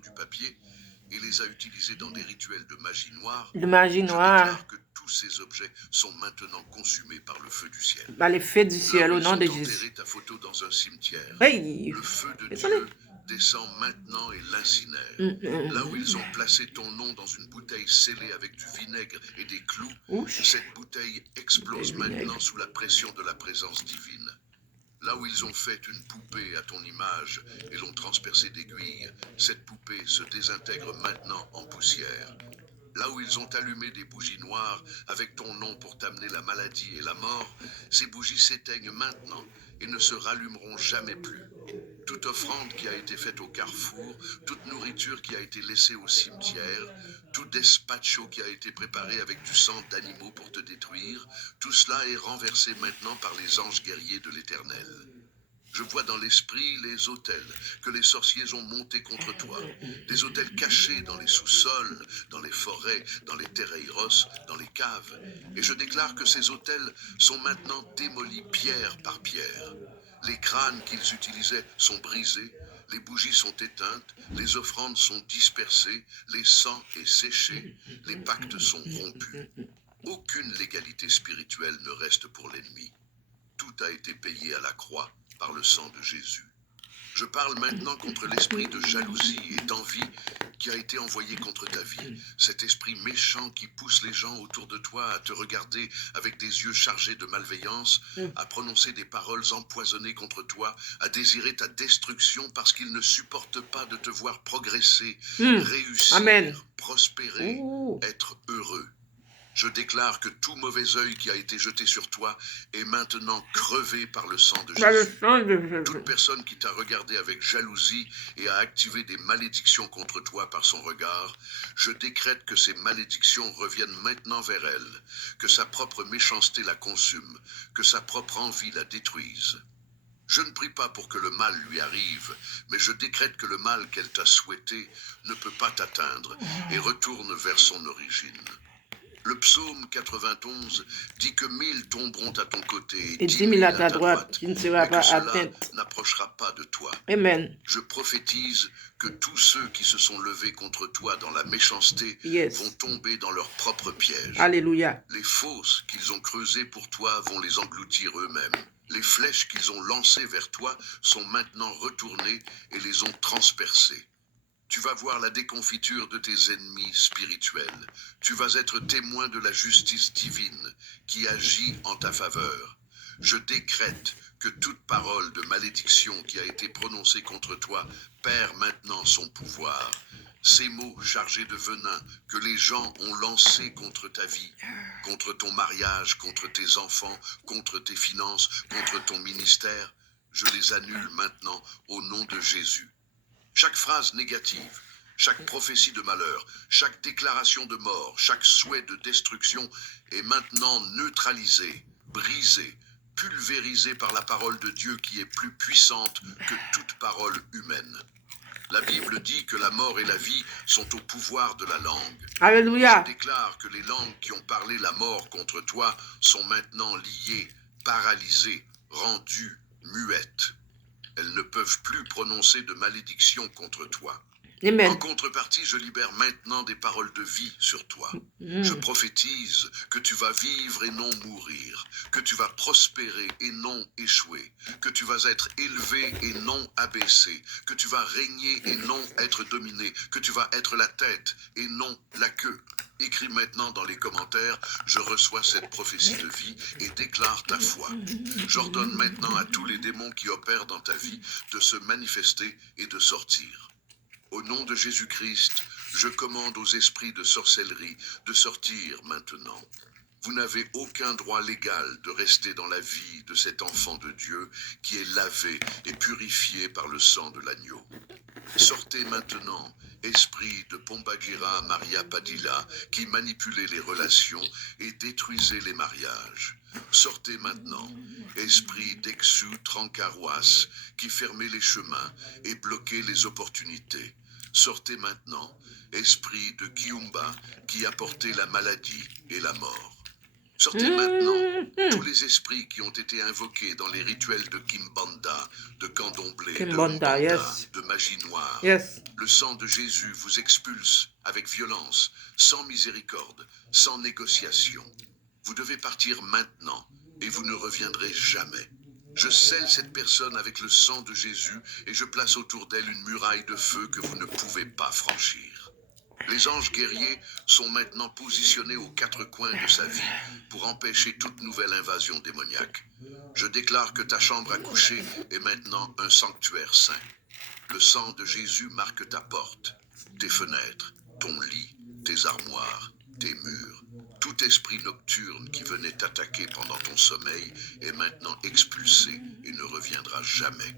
du papier et les a utilisés dans des rituels de magie noire, de magie je noire, déclare que tous ces objets sont maintenant consumés par le feu du ciel. par les feux du Là ciel, où au ils nom ont de enterré Jésus. ta photo dans un cimetière, Oui, le feu de désolé. Dieu descend maintenant et l'incinère. Là où ils ont placé ton nom dans une bouteille scellée avec du vinaigre et des clous, Ouch. cette bouteille explose Du vinaigre. maintenant sous la pression de la présence divine. Là où ils ont fait une poupée à ton image et l'ont transpercée d'aiguilles, cette poupée se désintègre maintenant en poussière. Là où ils ont allumé des bougies noires avec ton nom pour t'amener la maladie et la mort, ces bougies s'éteignent maintenant et ne se rallumeront jamais plus. Toute offrande qui a été faite au carrefour, toute nourriture qui a été laissée au cimetière, tout despacho qui a été préparé avec du sang d'animaux pour te détruire, tout cela est renversé maintenant par les anges guerriers de l'Éternel. Je vois dans l'esprit les autels que les sorciers ont montés contre toi, des autels cachés dans les sous-sols, dans les forêts, dans les terreiros, dans les caves. Et je déclare que ces autels sont maintenant démolis pierre par pierre. Les crânes qu'ils utilisaient sont brisés, les bougies sont éteintes, les offrandes sont dispersées, les sangs est séché, les pactes sont rompus. Aucune légalité spirituelle ne reste pour l'ennemi. Tout a été payé à la croix par le sang de Jésus. Je parle maintenant contre l'esprit de jalousie et d'envie qui a été envoyé contre ta vie. Cet esprit méchant qui pousse les gens autour de toi à te regarder avec des yeux chargés de malveillance, à prononcer des paroles empoisonnées contre toi, à désirer ta destruction parce qu'ils ne supportent pas de te voir progresser, réussir, Amen. prospérer, Ouh. être heureux. Je déclare que tout mauvais œil qui a été jeté sur toi est maintenant crevé par le sang de Par le Jésus. sang de Jésus. Toute personne qui t'a regardé avec jalousie et a activé des malédictions contre toi par son regard, je décrète que ces malédictions reviennent maintenant vers elle, que sa propre méchanceté la consume, que sa propre envie la détruise. Je ne prie pas pour que le mal lui arrive, mais je décrète que le mal qu'elle t'a souhaité ne peut pas t'atteindre et retourne vers son origine. Le psaume 91 dit que 1000 tomberont à ton côté Et 10 000 à ta droite, qui ne sera mais pas que cela atteinte. n'approchera pas de toi. Amen. Je prophétise que tous ceux qui se sont levés contre toi dans la méchanceté Yes. vont tomber dans leur propre piège. Alléluia. Les fosses qu'ils ont creusées pour toi vont les engloutir eux-mêmes. Les flèches qu'ils ont lancées vers toi sont maintenant retournées et les ont transpercées. Tu vas voir la déconfiture de tes ennemis spirituels. Tu vas être témoin de la justice divine qui agit en ta faveur. Je décrète que toute parole de malédiction qui a été prononcée contre toi perd maintenant son pouvoir. Ces mots chargés de venin que les gens ont lancés contre ta vie, contre ton mariage, contre tes enfants, contre tes finances, contre ton ministère, je les annule maintenant au nom de Jésus. Chaque phrase négative, chaque prophétie de malheur, chaque déclaration de mort, chaque souhait de destruction est maintenant neutralisée, brisée, pulvérisée par la parole de Dieu qui est plus puissante que toute parole humaine. La Bible dit que la mort et la vie sont au pouvoir de la langue. Alléluia. Je déclare que les langues qui ont parlé la mort contre toi sont maintenant liées, paralysées, rendues muettes. Elles ne peuvent plus prononcer de malédiction contre toi. Amen. En contrepartie, je libère maintenant des paroles de vie sur toi. Je prophétise que tu vas vivre et non mourir, que tu vas prospérer et non échouer, que tu vas être élevé et non abaissé, que tu vas régner et non être dominé, que tu vas être la tête et non la queue. Écris maintenant dans les commentaires, je reçois cette prophétie de vie et déclare ta foi. J'ordonne maintenant à tous les démons qui opèrent dans ta vie de se manifester et de sortir. Au nom de Jésus-Christ, je commande aux esprits de sorcellerie de sortir maintenant. Vous n'avez aucun droit légal de rester dans la vie de cet enfant de Dieu qui est lavé et purifié par le sang de l'agneau. Sortez maintenant, esprit de Pombagira Maria Padilla, qui manipulait les relations et détruisait les mariages. Sortez maintenant, esprit d'Exu Trancaroas, qui fermait les chemins et bloquait les opportunités. Sortez maintenant, esprit de Kiumba, qui apportait la maladie et la mort. Sortez maintenant tous les esprits qui ont été invoqués dans les rituels de Kimbanda, de candomblé, de Kimbanda, Mbanda, yes. de magie noire. Yes. Le sang de Jésus vous expulse avec violence, sans miséricorde, sans négociation. Vous devez partir maintenant et vous ne reviendrez jamais. Je scelle cette personne avec le sang de Jésus et je place autour d'elle une muraille de feu que vous ne pouvez pas franchir. Les anges guerriers sont maintenant positionnés aux quatre coins de sa vie pour empêcher toute nouvelle invasion démoniaque. Je déclare que ta chambre à coucher est maintenant un sanctuaire saint. Le sang de Jésus marque ta porte, tes fenêtres, ton lit, tes armoires, tes murs. Tout esprit nocturne qui venait t'attaquer pendant ton sommeil est maintenant expulsé et ne reviendra jamais.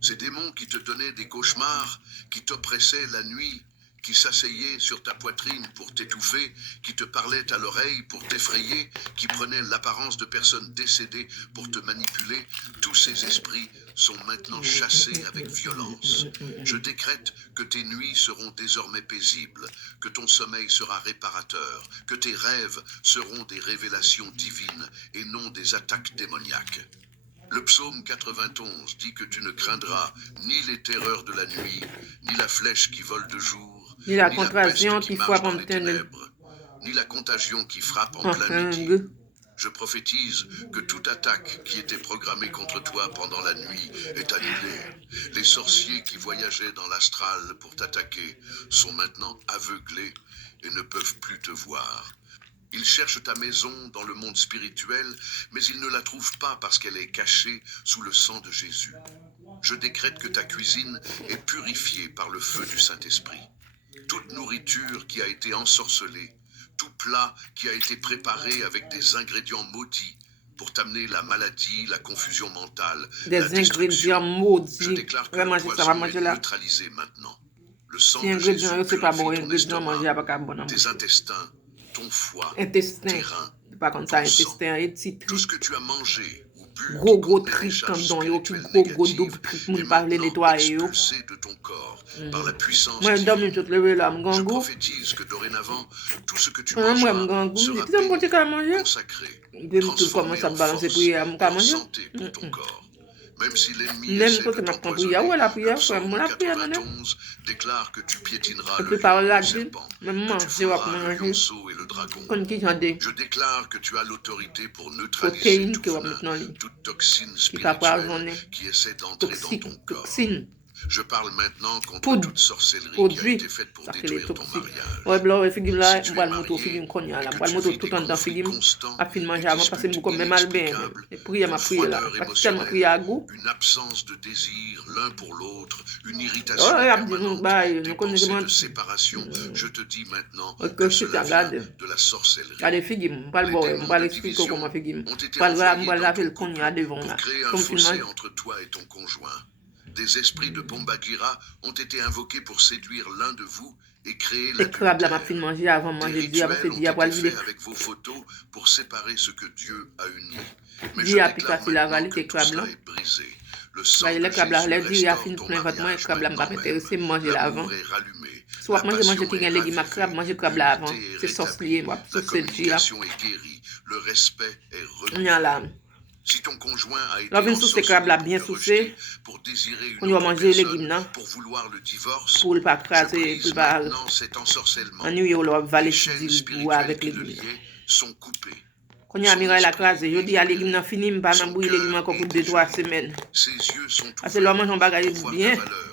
Ces démons qui te donnaient des cauchemars, qui t'oppressaient la nuit, qui s'asseyaient sur ta poitrine pour t'étouffer, qui te parlaient à l'oreille pour t'effrayer, qui prenaient l'apparence de personnes décédées pour te manipuler, tous ces esprits sont maintenant chassés avec violence. Je décrète que tes nuits seront désormais paisibles, que ton sommeil sera réparateur, que tes rêves seront des révélations divines et non des attaques démoniaques. Le psaume 91 dit que tu ne craindras ni les terreurs de la nuit, ni la flèche qui vole de jour, Ni la ni contraction peste qui marche frappe dans en les ténèbres. ténèbres, ni la contagion qui frappe en En plein midi. fringue. Je prophétise que toute attaque qui était programmée contre toi pendant la nuit est annulée. Les sorciers qui voyageaient dans l'astral pour t'attaquer sont maintenant aveuglés et ne peuvent plus te voir. Ils cherchent ta maison dans le monde spirituel, mais ils ne la trouvent pas parce qu'elle est cachée sous le sang de Jésus. Je décrète que ta cuisine est purifiée par le feu du Saint-Esprit. Toute nourriture qui a été ensorcelée, tout plat qui a été préparé avec des ingrédients maudits pour t'amener la maladie, la confusion mentale, Des la destruction. ingrédients maudits. Je déclare que Vraiment, le ça va poison manger est là. neutralisé maintenant. Le sang Si de Jésus ingrédients, c'est pas bon, purifie ton ingrédients manger estomac, pas bon. tes intestins, ton foie, Intestin. tes reins, Pas comme ça, ton sang. intestin et petit tout ce trip. que tu as mangé ou bu Gros qui gros contenait des trip charges comme dans yo, qui spirituelles gros négatives double trip, est moun parle maintenant nettoyer yo. expulsé de ton corps par la puissance Moi, divine. dormi tout levé là, Je m'gangou. prophétise que dorénavant, tout ce que tu Moi, mangeras m'gangou. sera Tu sais, mon petit béni, à manger? consacré, Dès que tu transformé commences à en balancer force prière, et m'ka en manger? santé pour ton corps. Même si l'ennemi Même essaie quand de tu m'as t'empoisonner, prière, ouais, la le prière, frère, psaume moi, la prière, maintenant. 91 déclare que tu piétineras Et le puis par lion là, et le dit, serpent, même que tu manger, ouais, feras le manger. lionceau et le dragon. Comme qui j'en dis, Je déclare que tu as l'autorité pour neutraliser protéines tout qui va venin, maintenant lui. toute toxine Qui va spirituelle poisonner. qui essaie d'entrer dans Toxique, ton corps. toxine. Je parle maintenant contre Poudre. toute sorcellerie qui a Produit. été faite pour Ça fait les détruire ton toxiques. mariage. Ouais, blanc, figure là, Si on tu va es le moto, marié figure qu'on y a là. et On que va le tu moto vis tout des en temps, conflits figure. constants A fin de manger et avant, parce que disputes je comme même mal bien. inexplicables, Et prier, ma une prière là. froideur Parce que tellement émotionnelle, prier à goût. une absence de désir l'un pour l'autre, une Oh, irritation il a dit, nous, permanente, bah, des nous pensées connaissons. de séparation, je te dis maintenant Ok, que je cela te vient regarde. de la sorcellerie. Regardez, figure, on va le Les voir, démons on va de l'expliquer division comment figure. ont été On va envoyés laver dans le ton qu'on y a couple devant pour là. créer un Comme fossé film. entre toi et ton conjoint. Des esprits de Pombagira ont été invoqués pour séduire l'un de vous et créer Les crabes là, m'a l'adultère. fin de manger avant de Des manger, dit, avant rituels c'est ont dit, après été le faits vide. avec vos photos pour séparer ce que Dieu a uni. Mais Dis, je à plus déclare facile à maintenant avaler que tes tout crabes cela là. est brisé. Le sang Bah, de les crabes là, Jésus les dit, il y a restaure fin ton plein votre moi, les mariage crabes là, m'a maintenant intéressé, même. manger là avant. L'amour est rallumé. Soit La manger, passion manger, est les légumes à ravivée. crabe, manger crabe là avant. L'unité est C'est sorcier, rétablie. moi, La c'est le là. communication est guérie. Le respect est On y a là. renouvelé. Si ton conjoint a été Là, vient sous ces crabes là, bien ensorcelé sous pour désirer on une doit autre manger les personne, légumes là. pour vouloir le divorce, Pour le pas je craser, brise pour pas. maintenant cet ensorcellement. En nuit, on va Les valer chaînes du spirituelles avec qui les le légumes. liaient sont coupées. Quand il y a un miracle à craser, je dis à légumes là fini, je pas Son n'embrouiller les légumes cœur encore pour est 2-3 déjoué. semaines. Ses yeux sont Parce que là, ouverts mange un bagage pour voir bien. ta valeur.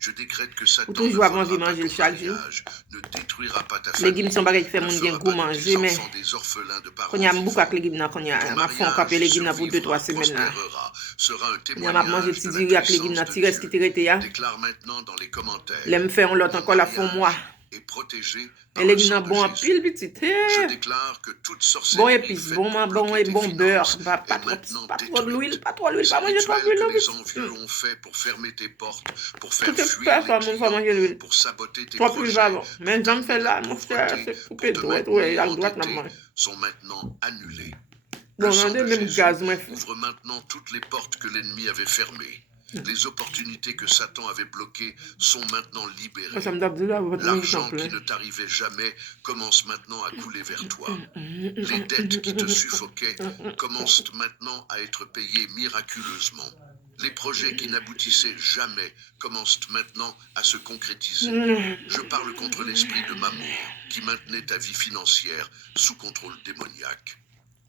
Je décrète que Satan Ou toujours ne avant volera de pas manger ton chaque jour. mariage, ne détruira pas ta Les famille, légumes sont bagage qui fait ne mon fera bien pas goût de tes manger, mais enfants des orphelins de parents quand il y a beaucoup vivants. avec les légumes là, quand il y a Ton ma fond capé mariage les légumes là pour 2-3 survivra, semaines là. prospérera, sera un Il y a ma manger témoignage petit de diri la avec les légumes là, puissance de petit reste qui Dieu. te rete ya. Déclare maintenant dans les commentaires. L'aime faire on l'autre Mon encore la fond moi. mariage est protégé par Et le les légumes là sang de bon en Jésus. pile petit. Je déclare que toute Bon sorcellerie épices, faite bon pour bon bloquer et tes bon beurre, finances pas est maintenant trop de l'huile, détruite. pas trop d'huile, Ces pas manger trop rituels d'huile. que les envieux ont fait pour fermer tes portes, pour faire Toutes les fuir les personnes vont manger clients, l'huile. pour saboter tes Trop plus projets, avant. pour Mais j'en fais t'amener là, la mon frère, pauvreté, c'est pour coupé te tout, ouais, à maintenir droite là endetté, moi. sont maintenant annulés. Bon, Le sang regardez de même Jésus gaz, moi. ouvre maintenant toutes les portes que l'ennemi avait fermées. Les opportunités que Satan avait bloquées sont maintenant libérées. Ça me donne de là, votre L'argent militant qui plein. ne t'arrivait jamais commence maintenant à couler vers toi. Les dettes qui te suffoquaient commencent maintenant à être payées miraculeusement. Les projets qui n'aboutissaient jamais commencent maintenant à se concrétiser. Je parle contre l'esprit de Mamour qui maintenait ta vie financière sous contrôle démoniaque.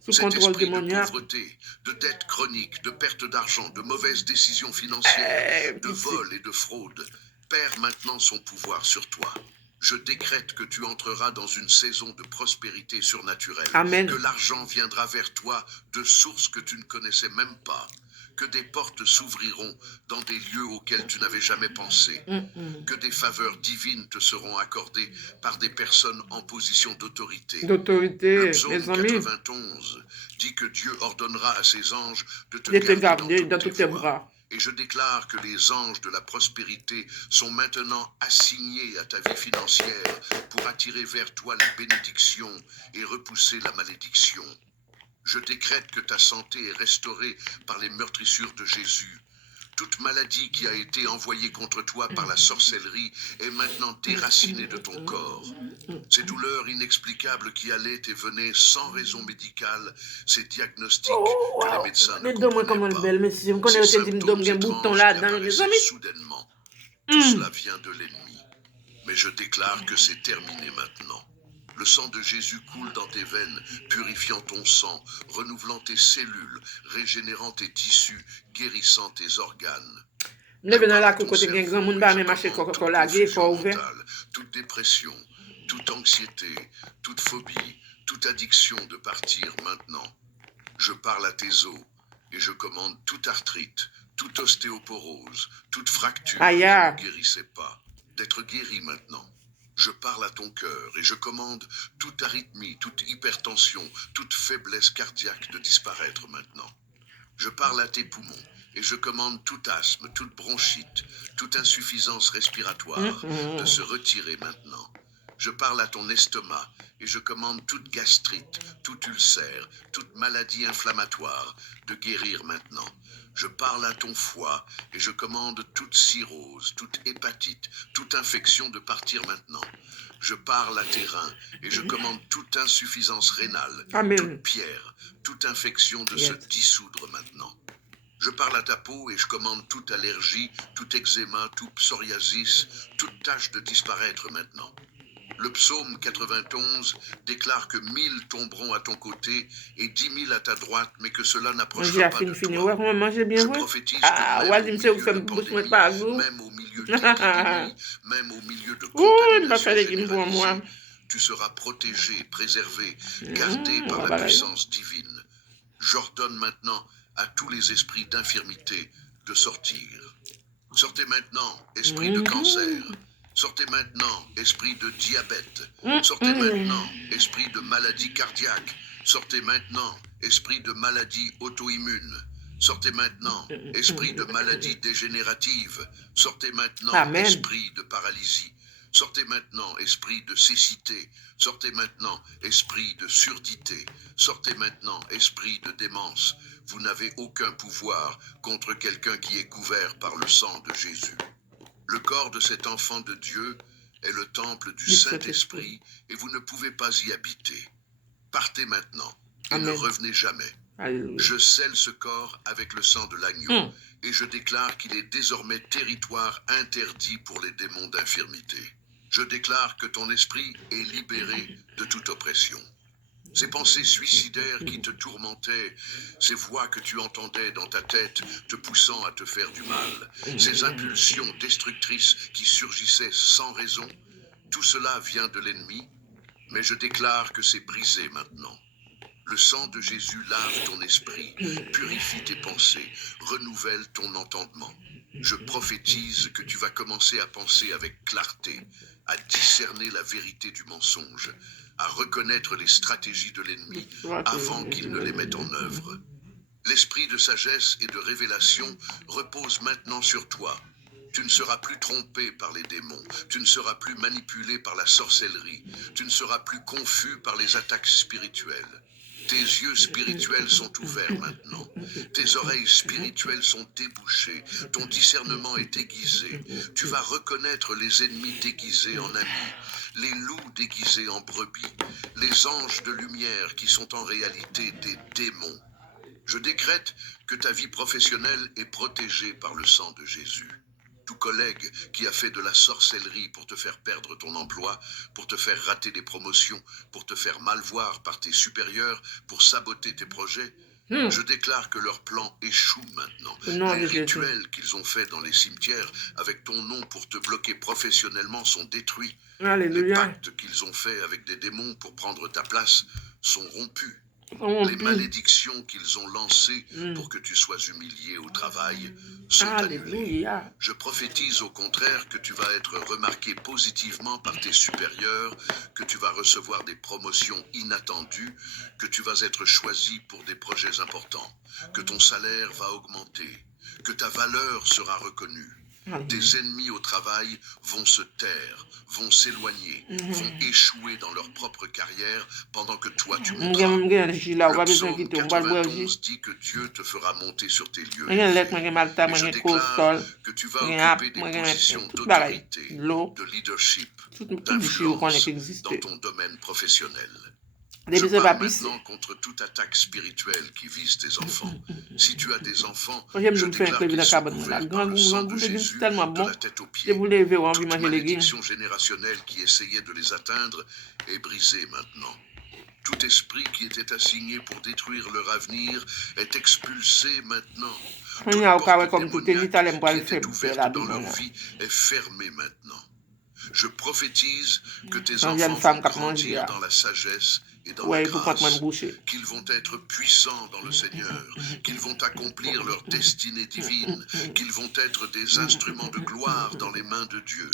Sous Cet contrôle esprit de démoniaque. pauvreté, de dettes chroniques, de perte d'argent, de mauvaises décisions financières, de vol et de fraude perd maintenant son pouvoir sur toi. Je décrète que tu entreras dans une saison de prospérité surnaturelle, Amen. que l'argent viendra vers toi de sources que tu ne connaissais même pas, que des portes s'ouvriront dans des lieux auxquels tu n'avais jamais pensé, que des faveurs divines te seront accordées par des personnes en position d'autorité. Le D'autorité, psaume mes amis, 91 dit que Dieu ordonnera à ses anges de te de te garder garder dans tous tes voies. bras. Et je déclare que les anges de la prospérité sont maintenant assignés à ta vie financière pour attirer vers toi les bénédictions et repousser la malédiction. Je décrète que ta santé est restaurée par les meurtrissures de Jésus. Toute maladie qui a été envoyée contre toi par la sorcellerie est maintenant déracinée de ton corps. Ces douleurs inexplicables qui allaient et venaient sans raison médicale, ces diagnostics que les médecins ne Donne-moi comment comprenaient le belle, mais si je me pas, connais, ces je te dis, donne-moi un symptômes bouton étranges là, qui dans mes apparaissaient amis. soudainement, tout cela vient de l'ennemi. Mais je déclare que c'est terminé maintenant. Le sang de Jésus coule dans tes veines, purifiant ton sang, renouvelant tes cellules, régénérant tes tissus, guérissant tes organes. Leve dans la Prépare ton côté, il y a un grand cerveau monde et pas je même marcher commande comme toute la guerre, confusion faut ouvert. mentale, toute dépression, toute anxiété, toute phobie, toute addiction de partir maintenant. Je parle à tes os et je commande toute arthrite, toute ostéoporose, toute fracture Aïe, qui aïe. ne guérissait pas, d'être guéri maintenant. Je parle à ton cœur et je commande toute arythmie, toute hypertension, toute faiblesse cardiaque de disparaître maintenant. Je parle à tes poumons et je commande tout asthme, toute bronchite, toute insuffisance respiratoire de se retirer maintenant. Je parle à ton estomac et je commande toute gastrite, tout ulcère, toute maladie inflammatoire de guérir maintenant. Je parle à ton foie et je commande toute cirrhose, toute hépatite, toute infection de partir maintenant. Je parle à tes reins et je commande toute insuffisance rénale, Amen. toute pierre, toute infection de se dissoudre maintenant. Je parle à ta peau et je commande toute allergie, tout eczéma, tout psoriasis, toute tache de disparaître maintenant. Le psaume 91 déclare que 1000 tomberont à ton côté et 10 000 à ta droite, mais que cela J'ai n'approchera pas de fini, toi. ouais, comment manger bien, Je ouais. prophétise Ah, que ouais, même il au me sait, vous milieu faites de bouche pandémie, par jour. même au milieu d'épidémie, même au milieu de Ouh, il m'a contamination fait des guimes pour moi. généralisée, tu seras protégé, préservé, gardé par la puissance divine. J'ordonne maintenant à tous les esprits d'infirmité de sortir. Sortez maintenant, esprit de cancer. Sortez maintenant, esprit de diabète. Sortez maintenant, esprit de maladie cardiaque. Sortez maintenant, esprit de maladie auto-immune. Sortez maintenant, esprit de maladie dégénérative. Sortez maintenant, Amen. esprit de paralysie. Sortez maintenant, esprit de cécité. Sortez maintenant, esprit de surdité. Sortez maintenant, esprit de démence. Vous n'avez aucun pouvoir contre quelqu'un qui est couvert par le sang de Jésus. Le corps de cet enfant de Dieu est le temple du Saint-Esprit et vous ne pouvez pas y habiter. Partez maintenant et ne Amen. revenez jamais. Alléluia. Je scelle ce corps avec le sang de l'agneau et je déclare qu'il est désormais territoire interdit pour les démons d'infirmité. Je déclare que ton esprit est libéré de toute oppression. Ces pensées suicidaires qui te tourmentaient, ces voix que tu entendais dans ta tête te poussant à te faire du mal, ces impulsions destructrices qui surgissaient sans raison, tout cela vient de l'ennemi, mais je déclare que c'est brisé maintenant. Le sang de Jésus lave ton esprit, purifie tes pensées, renouvelle ton entendement. Je prophétise que tu vas commencer à penser avec clarté, à discerner la vérité du mensonge, à reconnaître les stratégies de l'ennemi avant qu'il ne les mette en œuvre. L'esprit de sagesse et de révélation repose maintenant sur toi. Tu ne seras plus trompé par les démons, tu ne seras plus manipulé par la sorcellerie, tu ne seras plus confus par les attaques spirituelles. Tes yeux spirituels sont ouverts maintenant. Tes oreilles spirituelles sont débouchées. Ton discernement est aiguisé. Tu vas reconnaître les ennemis déguisés en amis, les loups déguisés en brebis, les anges de lumière qui sont en réalité des démons. Je décrète que ta vie professionnelle est protégée par le sang de Jésus. Tout collègue qui a fait de la sorcellerie pour te faire perdre ton emploi, pour te faire rater des promotions, pour te faire mal voir par tes supérieurs, pour saboter tes projets, je déclare que leur plan échoue maintenant. Les rituels qu'ils ont faits dans les cimetières avec ton nom pour te bloquer professionnellement sont détruits. Les Alléluia. pactes qu'ils ont faits avec des démons pour prendre ta place sont rompus. Les malédictions qu'ils ont lancées pour que tu sois humilié au travail sont annulées. Alléluia. Je prophétise au contraire que tu vas être remarqué positivement par tes supérieurs, que tu vas recevoir des promotions inattendues, que tu vas être choisi pour des projets importants, que ton salaire va augmenter, que ta valeur sera reconnue. Tes ennemis au travail vont se taire, vont s'éloigner, vont échouer dans leur propre carrière pendant que toi tu monteras. Le psaume 91 dit que Dieu te fera monter sur tes lieux élevés. Et je déclare que tu vas occuper des positions d'autorité, de leadership, d'influence dans ton domaine professionnel. Je parle maintenant contre toute attaque spirituelle qui vise tes enfants. Si tu as des enfants, je déclare qu'ils sont couverts par le sang de Jésus de la tête aux pieds. Toute malédiction générationnelle qui essayait de les atteindre est brisée maintenant. Tout esprit qui était assigné pour détruire leur avenir est expulsé maintenant. Toute porte démoniaque qui était ouverte dans leur vie est fermée maintenant. Je prophétise que tes enfants vont grandir dans la sagesse et dans la grâce, qu'ils vont être puissants dans le Seigneur, qu'ils vont accomplir leur destinée divine, qu'ils vont être des instruments de gloire dans les mains de Dieu.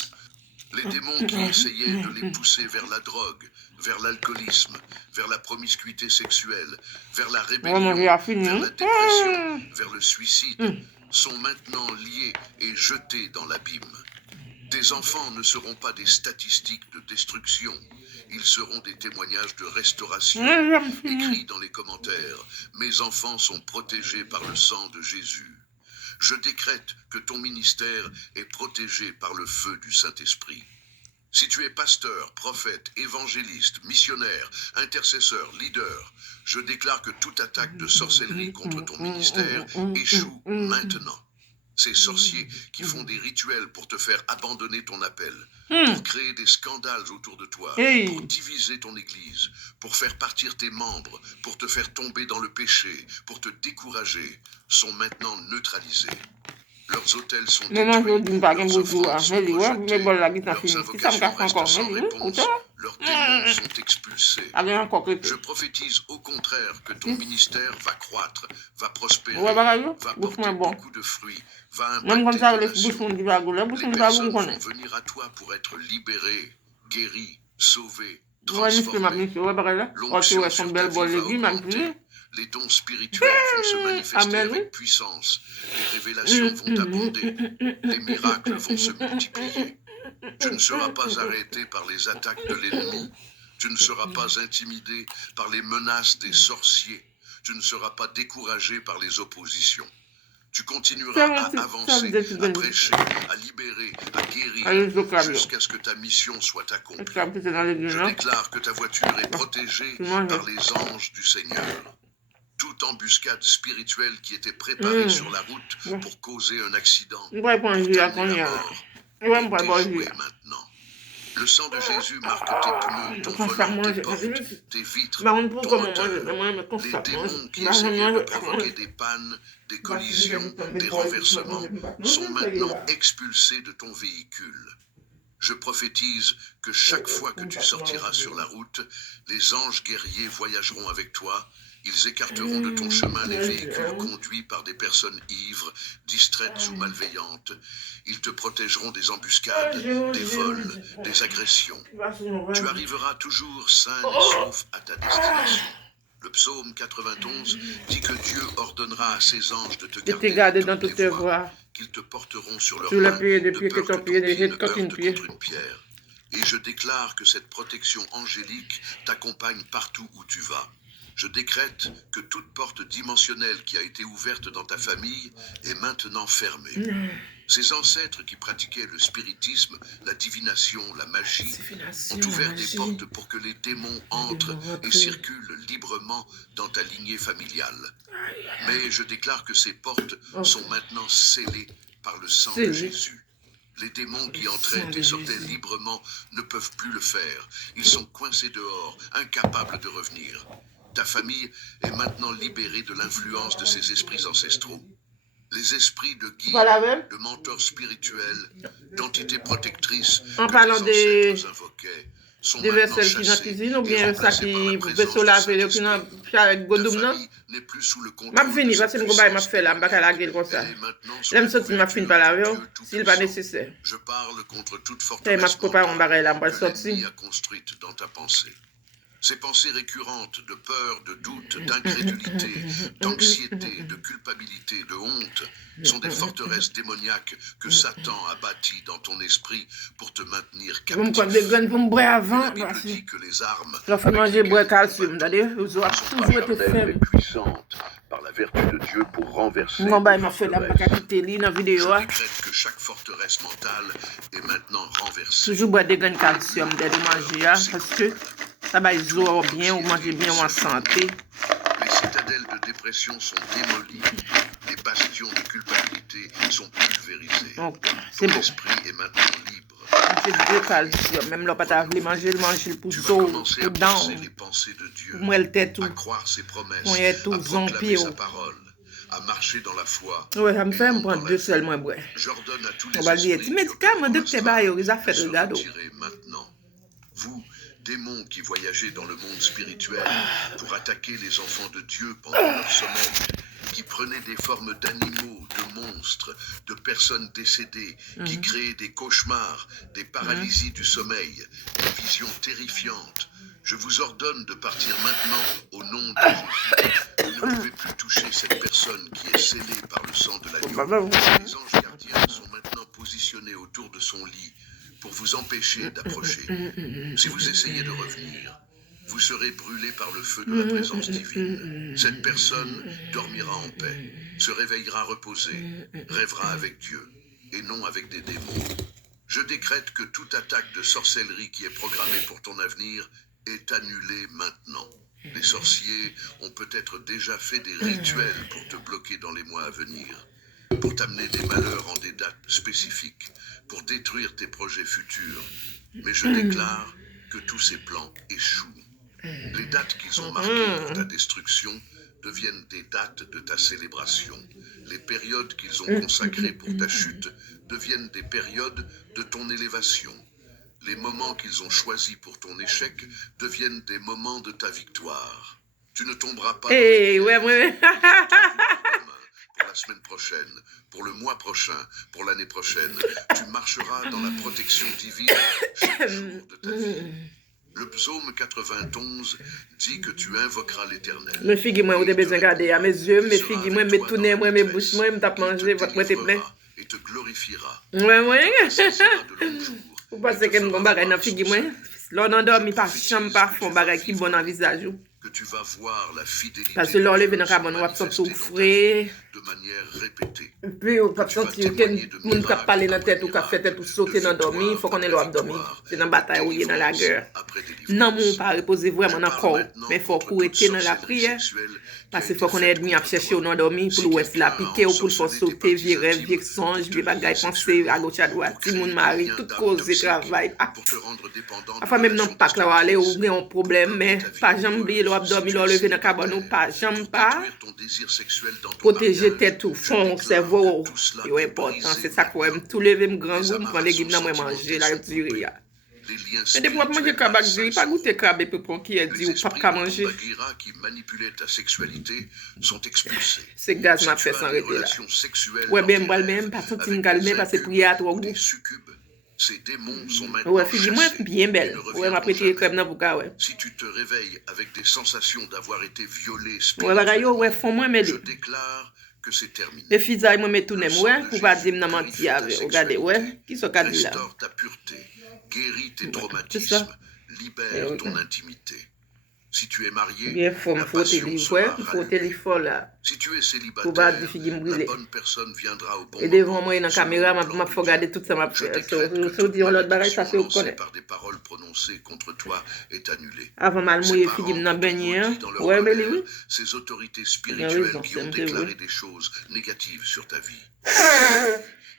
Les démons qui essayaient de les pousser vers la drogue, vers l'alcoolisme, vers la promiscuité sexuelle, vers la rébellion, vers la dépression, vers le suicide, sont maintenant liés et jetés dans l'abîme. Tes enfants ne seront pas des statistiques de destruction, ils seront des témoignages de restauration. Écris dans les commentaires, mes enfants sont protégés par le sang de Jésus. Je décrète que ton ministère est protégé par le feu du Saint-Esprit. Si tu es pasteur, prophète, évangéliste, missionnaire, intercesseur, leader, je déclare que toute attaque de sorcellerie contre ton ministère échoue maintenant. Ces sorciers qui font des rituels pour te faire abandonner ton appel, pour créer des scandales autour de toi, pour diviser ton église, pour faire partir tes membres, pour te faire tomber dans le péché, pour te décourager, sont maintenant neutralisés. Leurs hôtels sont détruits, leurs offrandes sont rejetées, leurs invocations restent sans réponse, leurs démons sont expulsés. Je prophétise au contraire que ton ministère va croître, va prospérer, va porter beaucoup de fruits, va impacter tes nations. Les personnes vont venir à toi pour être libérées, guéries, sauvées, transformées. L'onction sur ta vie va augmenter. Les dons spirituels vont se manifester avec puissance. Les révélations vont abonder. Les miracles vont se multiplier. Tu ne seras pas arrêté par les attaques de l'ennemi. Tu ne seras pas intimidé par les menaces des sorciers. Tu ne seras pas découragé par les oppositions. Tu continueras à avancer, à prêcher, à libérer, à guérir, jusqu'à ce que ta mission soit accomplie. Je déclare que ta voiture est protégée par les anges du Seigneur. Toute embuscade spirituelle qui était préparée sur la route pour causer un accident, pour t'amener la mort, est déjouée maintenant. Le sang de Jésus marque tes pneus, ton volant, tes portes, tes vitres, ton moteur. Les démons qui essayaient de provoquer des pannes, des collisions, des renversements sont maintenant expulsés de ton véhicule. Je prophétise que chaque fois que tu sortiras sur la route, les anges guerriers voyageront avec toi. Ils écarteront de ton chemin les véhicules conduits par des personnes ivres, distraites ou malveillantes. Ils te protégeront des embuscades, des vols, des agressions. Tu arriveras toujours sain et sauf à ta destination. Le psaume 91 dit que Dieu ordonnera à ses anges de te garder dans toutes tes voies, qu'ils te porteront sur leurs mains, de peur que ton pied ne heurte contre une pierre. Et je déclare que cette protection angélique t'accompagne partout où tu vas. Je décrète que toute porte dimensionnelle qui a été ouverte dans ta famille est maintenant fermée. Ces ancêtres qui pratiquaient le spiritisme, la divination, la magie, ont ouvert des portes pour que les démons entrent et circulent librement dans ta lignée familiale. Mais je déclare que ces portes sont maintenant scellées par le sang de Jésus. Les démons qui entraient et sortaient librement ne peuvent plus le faire. Ils sont coincés dehors, incapables de revenir. Ta famille est maintenant libérée de l'influence de ces esprits ancestraux. Les esprits de guide, de mentors spirituels, d'entités protectrices En que parlant tes ancêtres invoquaient sont des maintenant vaisselles qui dans la chassés cuisine ou et bien ça remplacés par la qui présence vaisseau du laver qui dans Saint-Esprit. avec Ta godoum non. famille n'est plus sous le contrôle M'a de fini cette parce que mon bail m'a puissance fait là, m'a la gueule comme ça. Elle est maintenant sous L'aime la sorti m'a fini par la couverture ver, de Dieu s'il pas Tout-Puissant. nécessaire. Je parle contre toute Et forteresse m'a préparé mon bagage là, m'a que sorti. l'ennemi a construite dans ta pensée. Ces pensées récurrentes de peur, de doute, d'incrédulité, d'anxiété, de culpabilité, de honte sont des forteresses démoniaques que Satan a bâties dans ton esprit pour te maintenir Vous me prenez des captif. graines pour me boire avant. La Bible dit que les armes Je fais avec manger boire lesquelles nous calcium, combattons d'ailleurs, vous aurez sont pas toujours été charnelles faible. mais puissantes par la vertu de Dieu pour renverser Mon bail les m'a fait là, m'a forteresses. quitté lui dans la Je vidéo. décrète que chaque forteresse mentale est maintenant renversée. Toujours boire des graines calcium dès de manger, parce que ça va jouer bien, ou manger bien, ou en santé. Les citadelles de dépression sont démolies. Les bastions de culpabilité sont pulvérisés. Donc, Ton c'est bon. esprit est maintenant libre. J'ai du calcium, même là, pas t'as voulu manger le pour Tu vas dos, commencer à pour dents. penser les pensées de Dieu, Pour moi, elle tête tout. à croire ses promesses, Moi, elle est tout à proclamer zombie. sa parole, à marcher dans la foi. Ouais, ça me et fait me non prendre dans deux la seulement, boire. J'ordonne à tous On les va dire, esprits tu qui médicaments opèrent de dans tes l'astral bails, ils ont fait de se le gado. retirer maintenant. Vous, démons qui voyagez dans le monde spirituel pour attaquer les enfants de Dieu pendant leur sommeil, qui prenaient des formes d'animaux, de monstres, de personnes décédées, qui créaient des cauchemars, des paralysies du sommeil, des visions terrifiantes. Je vous ordonne de partir maintenant au nom de Jésus. Vous ne pouvez plus toucher cette personne qui est scellée par le sang de l'agneau. Les anges gardiens sont maintenant positionnés autour de son lit pour vous empêcher d'approcher. Si vous essayez de revenir, vous serez brûlé par le feu de la présence divine. Cette personne dormira en paix, se réveillera reposée, rêvera avec Dieu, et non avec des démons. Je décrète que toute attaque de sorcellerie qui est programmée pour ton avenir est annulée maintenant. Les sorciers ont peut-être déjà fait des rituels pour te bloquer dans les mois à venir, pour t'amener des malheurs en des dates spécifiques, pour détruire tes projets futurs. Mais je déclare que tous ces plans échouent. Les dates qu'ils ont marquées pour ta destruction deviennent des dates de ta célébration. Les périodes qu'ils ont consacrées pour ta chute deviennent des périodes de ton élévation. Les moments qu'ils ont choisis pour ton échec deviennent des moments de ta victoire. Tu ne tomberas pas Eh, ouais, ouais. pour la semaine prochaine, pour le mois prochain, pour l'année prochaine. Tu marcheras dans la protection divine chaque jour de ta vie. Le psaume 91 dit que tu invoqueras l'Éternel. Mes filles, moi, vous avez besoin de regarder à mes yeux, mes filles, moi, mes tournées, moi, mes bouches, moi, je me tape manger, votre moi, t'es plein. Et te glorifiera. Ouais, ouais. Saisira de longs jours. Vous pensez que je me bagage dans fille, moi? Là, on endormi par chambre, par fond, bagage qui bon dans le visage. Que tu vas voir la fidélité Parce que là, on de lève Dieu dans se la cabane, on va sortir manifester au dans ta frais. vie de manière répétée. Puis, on va sentir que moun ka parler dans la tête ou ka fait tête ou sauter dans dormi, il faut qu'on ait l'oie dormir. C'est dans la bataille ou dans la guerre. Non, mon pas reposer vraiment dans le corps, mais il faut courir dans la prière. Parce qu'il faut qu'on ait demi à chercher au non dormi pour l'ouest la piquer ou pour le faire sauter, virer, virer songe, virer bagaille, penser à gauche à droite, si mon mari, toute cause de travail. Enfin, même non pas que là, aller ou bien un problème, mais pas jamais oublier l'oie dormir, l'oie lever dans la cabane ou pas, jamais pas. Protéger tête ou fond, cerveau, c'est important. C'est ça qu'on aime. Tout lever, me grand goût, me prendre les guides dans moi manger, la durée. Mais des fois, manger crabe, je pas goûter crabe et peu pour qui est dit ou pas qu'à manger. Qui manipulaient ta sexualité sont expulsés. C'est gaz m'a fait s'arrêter là. Ouais, ben, moi, même, pas senti me calmer parce que prier à trois goûts. Ces démons sont maintenant Ouais, fille, moi, bien belle. Ouais, m'a prêté crème dans bouca, ouais. Si tu te réveilles avec des sensations d'avoir été violé Ouais, spirituellement, bagaille, ouais, font moi m'aider. je déclare que c'est terminé. Les filles, moi, me tourne, ouais, pour pas dire, m'en mentir avec. Regardez, ouais, qui sont qu'à dire là. Restaure ta pureté, guéris tes C'est traumatismes, ça. libère ton intimité. Si tu es marié, Bien, faut me la frotter passion les sera faut frotter les rallumée. folles là. Si tu es Pour pas célibataire, dire fille la brûlée. bonne personne viendra au bon Et devant moment. moi, dans la selon caméra, le plan m'a de faut regarder Dieu. tout ça m'a Je fait. décrète que So toute dire l'autre bagaille, ça malédiction fait lancée connaître. par des paroles prononcées contre toi est annulée. Avant mal Ces mouiller parents fille dans qui t'ont baigner. maudit dans leur Ouais, mais colère, oui. ces autorités Il a spirituelles raison, qui c'est ont un peu déclaré vrai. des choses négatives sur ta vie,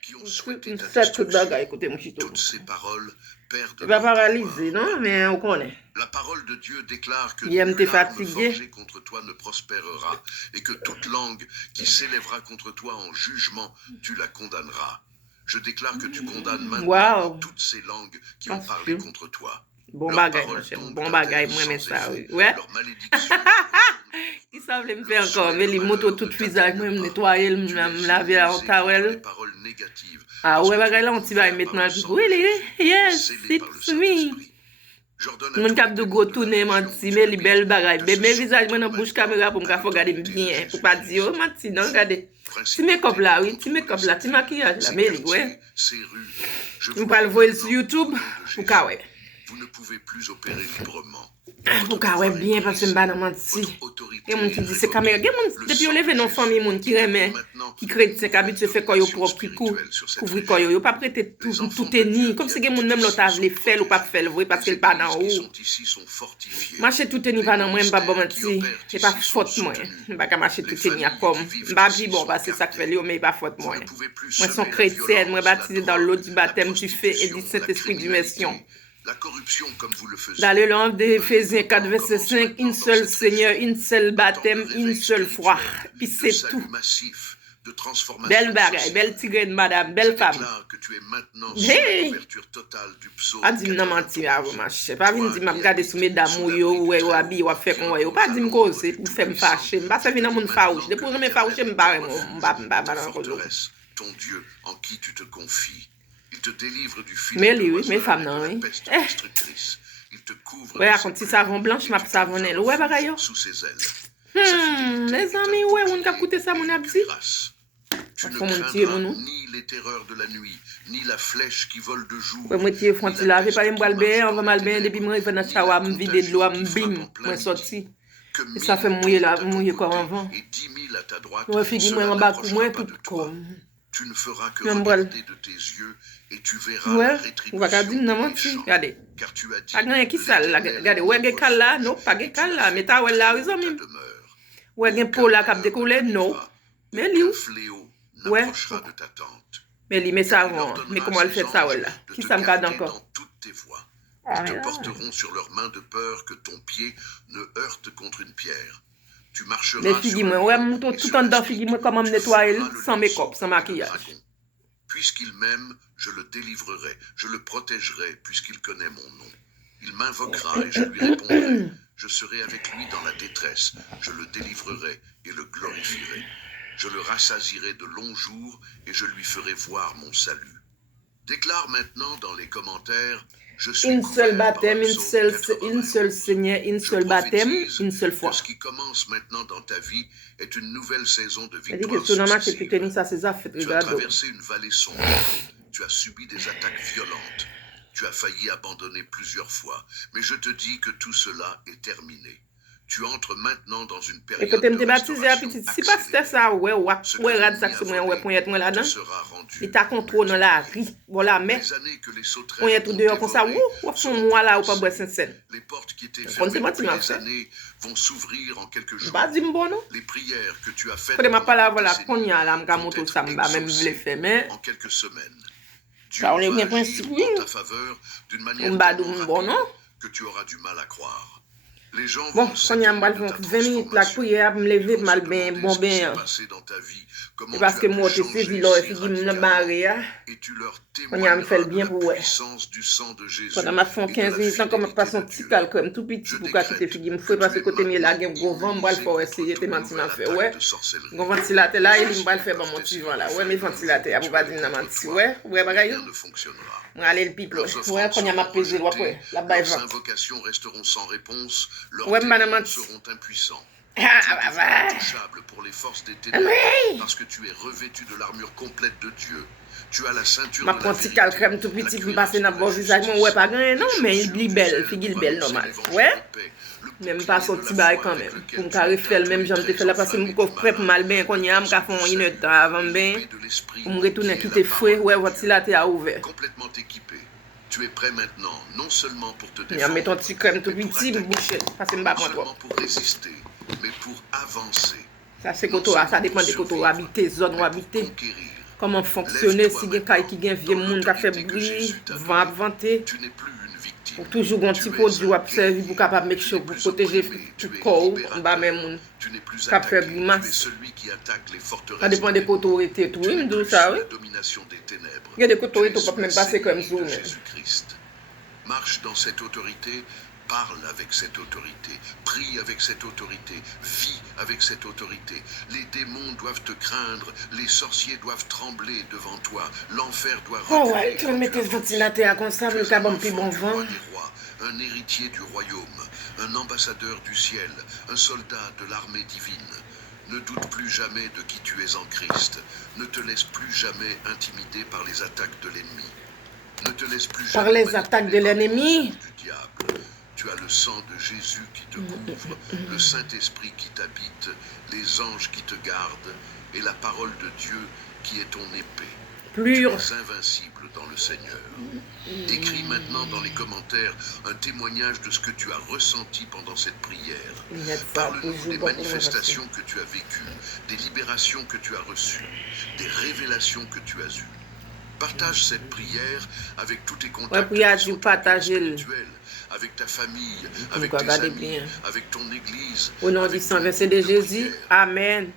qui ont souhaité Une ta sac toute destruction, bagaille, écoutez mon chito. toutes ces paroles perdent Il va leur paralyser, pouvoir. non? Mais on connaît. La parole de Dieu déclare que Il aime nulle t'es arme fatigué. forgée contre toi ne prospérera, et que toute langue qui s'élèvera contre toi en jugement, tu la condamneras. Je déclare que tu condamnes maintenant Wow. toutes ces langues qui Ah, ont parlé c'est contre toi. Bon Leurs bagaille, paroles mon cher. tombent Bon à bagaille, terre moi, mais sans ça, effet. oui. Ouais. Leurs malédictions Qui savent me faire encore? Mais les motos toutes fusées, moi, me nettoyer, me laver à les towel. paroles négatives. Ah parce ouais, que tu bagaille es là, on t'y va couvert maintenant. par le sang de Really? Jésus, Yes, scellé par le it's me. Saint-Esprit. J'ordonne à Mon tous cap les de démons go de la tourner, région menti, où mais tu les belles habites bagailles. de Mais se mes visages, moi, soumettre dans bouche maintenant caméra pour me à faire regarder l'autorité de bien. Pour pas dire, oh, menti, non, Jésus. regardez. Petit make-up là, oui, petit make-up là, petit maquillage là. Mais ouais. Ces rues, je On vous va le prie voir sur maintenant, YouTube. au nom de Pour Jésus, qu'à ouais. vous ne pouvez plus opérer librement. Pour qu'à ouais, bien, parce que je me bats dans menti. Et mon qui dit, c'est caméra. Il y a mon, depuis on lève nos familles, mon qui remet, qui chrétien, qui habite se fait quoi yo propre, qui couvre quoi yo. Pas prêter tout est ni. Comme si il y a mon même l'autre les fait ou pas fait le vrai parce qu'elle pas dans haut. Marcher tout est ni pas dans moi, m'pas bon menti. C'est pas faute moi. M'pas qu'à marcher tout est ni à comme. M'pas dit bon, parce que c'est ça que fait lui, mais pas faute moi. Moi, sont chrétienne, moi baptisé dans l'eau du baptême du fait et du Saint-Esprit du Mession. La corruption comme vous le faisiez. Dans le livre d'Éphésiens 4, verset 5, une seule Seigneur, une seule baptême, une seule foi. Puis c'est tout. De transformation Belle bagaille, belle tigre, madame, belle femme. Que tu es maintenant hey! couverture totale du psaume. Pas dire non mentir à vous, ma chère. Pas venir dire m'a regarder sous mes dames ou yo ou habillé ou fait qu'on yo. Pas dire me causer pour faire me fâcher. Pas faire venir mon faouche. Depuis que me fâcher me barre m'ba ton Dieu en qui tu te confies. Il te délivre du fil. Mais oui, mes femmes non oui. Il te couvre. Ouais, quand tu savon blanche, m'a savonnelle. Ouais bagaille yo. Sous ses ailes. Les amis, ouais, on a écouté ça mon abdi. Tu ne craindras ni les terreurs de la nuit, ni la flèche qui vole de jour. Ouais, moi, tu font tu laver pas me bain, on va mal bain depuis moi venir dans shower, me vider de l'eau, me bim, moi sorti. Et ça fait mouiller comme avant. Ouais, fille moi en bas pour moi tout comme. Tu ne feras que regarder de tes yeux et tu verras ouais, la rétribution. On va regarder non menti, regardez. Car tu as dit. Pas grand qui ça là, regardez, ouais gen kal là, non, pas gen kal là, mais ta ouais là, ils ont mis. Ouais gen peau là cap décoller, non. Mais lui ouais. De ta tente. Mais lui mais ça mais comment elle fait ça ouais là? Qui ça me garde encore? Dans toutes tes voies. Ils te porteront sur leurs mains de peur que ton pied ne heurte contre une pierre. Tu marcheras. Mais fille moi, ouais, mon tout en dedans fille moi comment me nettoyer sans make-up, sans maquillage. Puisqu'il m'aime, je le délivrerai, je le protégerai puisqu'il connaît mon nom. Il m'invoquera et je lui répondrai. Je serai avec lui dans la détresse, je le délivrerai et le glorifierai. Je le rassasierai de longs jours et je lui ferai voir mon salut. Déclare maintenant dans les commentaires, je suis une seule baptême, une seule Seigneur, une seule baptême, une seule foi. Ce qui commence maintenant dans ta vie est une nouvelle saison de victoire. Tu as traversé une vallée sombre. Tu as subi des attaques violentes. Tu as failli abandonner plusieurs fois. Mais je te dis que tout cela est terminé. Tu entres maintenant dans une période de restauration accélérée. Si pas c'était ça, ouais, rad ça que moi, ouais, pour être moi là-dedans. Il t'a contrôle dans la rue. Voilà, mais on est tout dehors comme ça, ou son moi là, ou pas boire Saint-Saëns. Les portes qui étaient fermées depuis des années vont s'ouvrir en quelques jours. Pas dire bon non. Les prières que tu as faites Quand m'a pas là, voilà, qu'on y a là, m'ga moto ça m'ba même les faire mais en quelques semaines. Ça on est bien principe oui. En ta faveur d'une manière bon non. Que tu auras du mal à croire. Les gens bon, quand il y a 20 minutes la prière, me lever mal bien, bon bien. Et parce que moi, je sais, il a fait me barrer. Quand il y a me fait le bien pour ouais. Pendant ma fond 15 minutes, comme je passe un petit calcul, tout petit pour qu'à quitter fille me fait parce que côté mieux là, il y a un gros vent, il faut essayer de mentir m'a fait ouais. Mon ventilateur là, il me fait bon motivant là. Ouais, mes ventilateurs, pour pas dire n'a menti ouais. Ouais, bagaille. On aller le pipe. Ouais, quand il y a ma pesé ouais, la baille va. Leurs invocations resteront sans réponse. Leurs ouais, témoins seront impuissants. Tu es intouchable pour les forces des ténèbres parce que tu es revêtu de l'armure complète de Dieu. Tu as la ceinture ma de la petit crème tout petit pour me passer dans mon visage. Ouais, pas grand non, mais il est belle, figure belle normal. Ouais. Même pas sorti bail quand même. Pour me carrer faire même j'en te fait là parce que me prêt pour mal bien qu'on y a me ka font une heure avant ben pour me retourner quitter fouet ouais voici là t'es ouvert. Complètement équipé. Tu es prêt maintenant, non seulement pour te Y a défendre, mettre un petit crème tout petit me boucher parce que me pas non prendre trop. seulement pour résister, mais pour avancer. Ça c'est côté ça dépend de côté où habiter, zone où habiter. Comment fonctionner si gen kay qui gen vieux monde qui fait bruit, vent vanter. Tu n'es plus une victime. Pour toujours un petit produit ou servir pour capable make sure pour protéger tout corps en bas même monde. Tu n'es plus Cap faire attaqué, tu es grimace. celui qui attaque les forteresses. Ça dépend des côtés où était tout, Tu oui, n'es me dit plus ça, sous oui. la domination des ténèbres. Il y a des côtés où Tu es tu sous peux même la passer comme sécurité ça. de Jésus-Christ. Marche dans cette autorité, parle avec cette autorité, prie avec cette autorité, vis avec cette autorité. Les démons doivent te craindre, les sorciers doivent trembler devant toi, l'enfer doit Oh reculer ouais, tu vas quand mettre ce avances. ventilateur comme ça, Tu le es un cabane plus bon enfant du roi vent. des rois, un héritier du royaume, un ambassadeur du ciel, un soldat de l'armée divine. Ne doute plus jamais de qui tu es en Christ. Ne te laisse plus jamais intimider par les attaques de l'ennemi. Ne te laisse plus Par jamais les attaques de manipuler par les l'ennemi. forces du diable. Tu as le sang de Jésus qui te couvre, le Saint-Esprit qui t'habite, les anges qui te gardent, et la parole de Dieu qui est ton épée. Tu Plus es invincible dans le Seigneur. Écris maintenant dans les commentaires un témoignage de ce que tu as ressenti pendant cette prière. Parle-nous des manifestations que tu as vécues, des libérations que tu as reçues, des révélations que tu as eues. Partage cette prière avec tous tes contacts Ouais, prière, qui tu sont partages le. spirituels, avec ta famille, Vous avec tes regardez amis, bien. avec ton église. Au nom avec du sang ton versé groupe de de Jésus, prière. Amen.